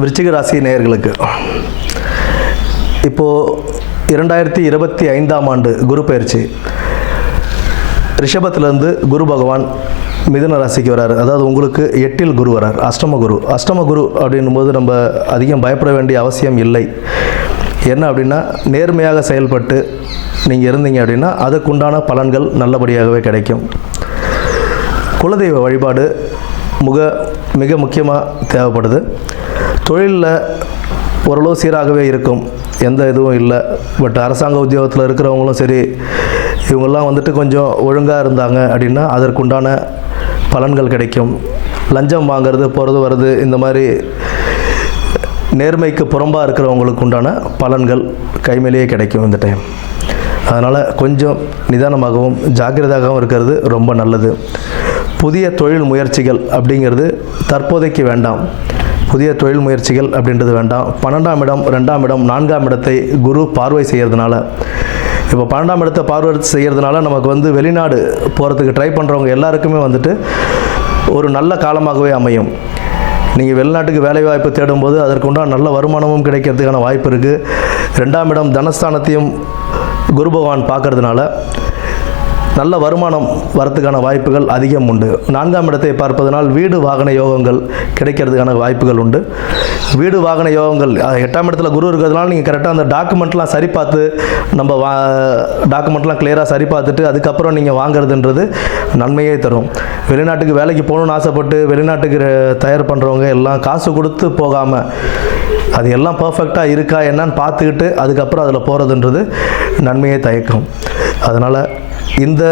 விருச்சிக ராசி நேயர்களுக்கு இப்போது 2025ஆம் ஆண்டு குரு பயிற்சி ரிஷபத்திலேருந்து குரு பகவான் மிதுன ராசிக்கு வராரு. அதாவது உங்களுக்கு 8ல் குரு வரார், அஷ்டம குரு அப்படின்னும் போது நம்ம அதிகம் பயப்பட வேண்டிய அவசியம் இல்லை. என்ன அப்படின்னா, நேர்மையாக செயல்பட்டு நீங்கள் இருந்தீங்க அப்படின்னா அதுக்குண்டான பலன்கள் நல்லபடியாகவே கிடைக்கும். குலதெய்வ வழிபாடு மிக முக்கியமாக தேவைப்படுது. தொழிலில் ஓரளவு சீராகவே இருக்கும், எந்த இதுவும் இல்லை. பட் அரசாங்க உத்தியோகத்தில் இருக்கிறவங்களும் சரி, இவங்கெல்லாம் வந்துட்டு கொஞ்சம் ஒழுங்காக இருந்தாங்க அப்படின்னா அதற்குண்டான பலன்கள் கிடைக்கும். லஞ்சம் வாங்கிறது, போகிறது வர்றது, இந்த மாதிரி நேர்மைக்கு புறம்பாக இருக்கிறவங்களுக்கு உண்டான பலன்கள் கைமேலேயே கிடைக்கும் இந்த டைம். அதனால் கொஞ்சம் நிதானமாகவும் ஜாக்கிரதையாகவும் இருக்கிறது ரொம்ப நல்லது. புதிய தொழில் முயற்சிகள் அப்படிங்கிறது தற்போதைக்கு வேண்டாம். புதிய தொழில் முயற்சிகள் அப்படின்றது வேண்டாம். 12ஆம் இடம், 2ஆம் இடம், 4ஆம் இடத்தை குரு பார்வை செய்கிறதுனால, இப்போ 12ஆம் இடத்தை பார்வை செய்கிறதுனால நமக்கு வெளிநாடு போகிறதுக்கு ட்ரை பண்ணுறவங்க எல்லாருக்குமே ஒரு நல்ல காலமாகவே அமையும். நீங்கள் வெளிநாட்டுக்கு வேலைவாய்ப்பு தேடும்போது அதற்குண்டான நல்ல வருமானமும் கிடைக்கிறதுக்கான வாய்ப்பு இருக்குது. 2ஆம் இடம் தனஸ்தானத்தையும் குரு பகவான் பார்க்கறதுனால நல்ல வருமானம் வரத்துக்கான வாய்ப்புகள் அதிகம் உண்டு. 4ஆம் இடத்தை பார்ப்பதனால் வீடு வாகன யோகங்கள் கிடைக்கிறதுக்கான வாய்ப்புகள் உண்டு. வீடு வாகன யோகங்கள் 8ஆம் இடத்துல குரு இருக்கிறதுனால நீங்கள் கரெக்டாக அந்த டாக்குமெண்ட்லாம் சரி பார்த்து, நம்ம டாக்குமெண்ட்லாம் கிளியராக சரி பார்த்துட்டு அதுக்கப்புறம் நீங்கள் வாங்குறதுன்றது நன்மையே தரும். வெளிநாட்டுக்கு வேலைக்கு போகணுன்னு ஆசைப்பட்டு வெளிநாட்டுக்கு தயார் பண்ணுறவங்க எல்லாம் காசு கொடுத்து போகாமல் அது எல்லாம் பர்ஃபெக்டாக இருக்கா என்னன்னு பார்த்துக்கிட்டு அதுக்கப்புறம் அதில் போகிறதுன்றது நன்மையே தயக்கும். அதனால் இந்த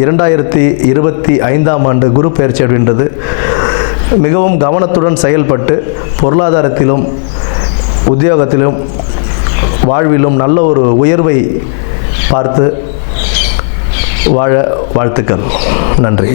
2025ஆம் ஆண்டு குரு பயிற்சி அப்படின்றது மிகவும் கவனத்துடன் செயல்பட்டு பொருளாதாரத்திலும் உத்தியோகத்திலும் வாழ்விலும் நல்ல ஒரு உயர்வை பார்த்து வாழ வாழ்த்துக்கள். நன்றி.